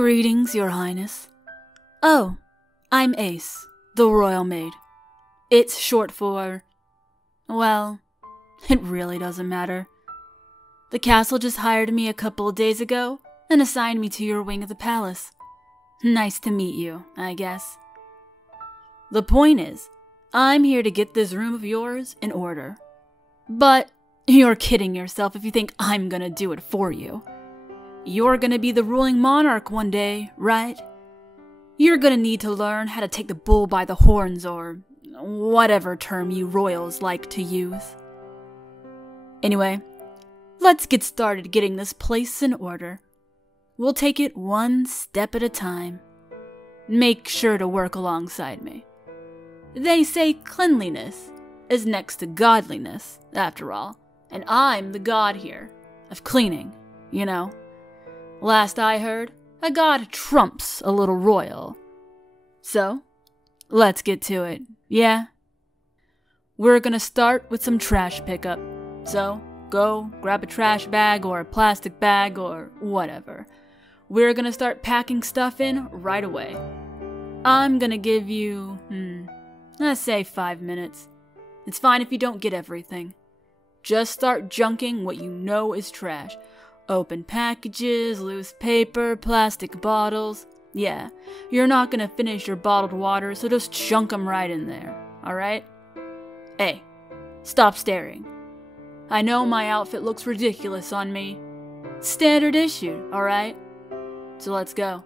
Greetings, Your Highness. Oh, I'm Ace, the Royal Maid. It's short for... well, it really doesn't matter. The castle just hired me a couple of days ago and assigned me to your wing of the palace. Nice to meet you, I guess. The point is, I'm here to get this room of yours in order. But you're kidding yourself if you think I'm gonna do it for you. You're gonna be the ruling monarch one day, right? You're gonna need to learn how to take the bull by the horns, or whatever term you royals like to use. Anyway, let's get started getting this place in order. We'll take it one step at a time. Make sure to work alongside me. They say cleanliness is next to godliness, after all, and I'm the god here, of cleaning, you know. Last I heard, a god trumps a little royal. So, let's get to it, yeah? We're gonna start with some trash pickup, so go grab a trash bag or a plastic bag or whatever. We're gonna start packing stuff in right away. I'm gonna give you, let's say 5 minutes. It's fine if you don't get everything. Just start junking what you know is trash. Open packages, loose paper, plastic bottles. Yeah, you're not gonna finish your bottled water, so just chunk them right in there, alright? Hey, stop staring. I know my outfit looks ridiculous on me. Standard issue, alright? So let's go.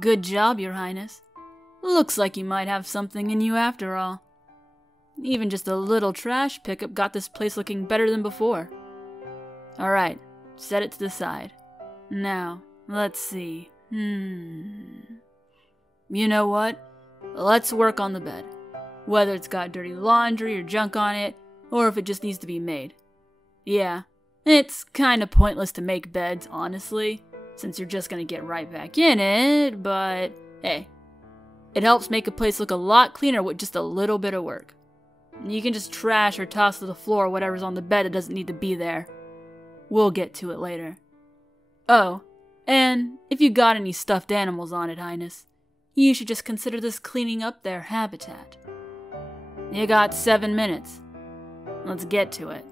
Good job, Your Highness. Looks like you might have something in you after all. Even just a little trash pickup got this place looking better than before. Alright, set it to the side. Now, let's see. You know what? Let's work on the bed. Whether it's got dirty laundry or junk on it, or if it just needs to be made. Yeah, it's kinda pointless to make beds, honestly, since you're just gonna get right back in it, but hey. It helps make a place look a lot cleaner with just a little bit of work. You can just trash or toss to the floor whatever's on the bed that doesn't need to be there. We'll get to it later. Oh, and if you got any stuffed animals on it, Highness, you should just consider this cleaning up their habitat. You got 7 minutes. Let's get to it.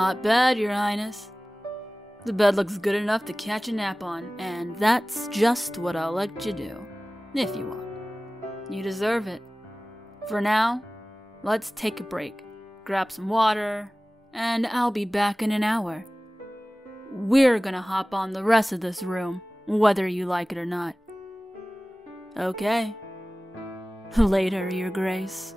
Not bad, Your Highness. The bed looks good enough to catch a nap on, and that's just what I'll let you do, if you want. You deserve it. For now, let's take a break, grab some water, and I'll be back in an hour. We're gonna hop on the rest of this room, whether you like it or not. Okay. Later, Your Grace.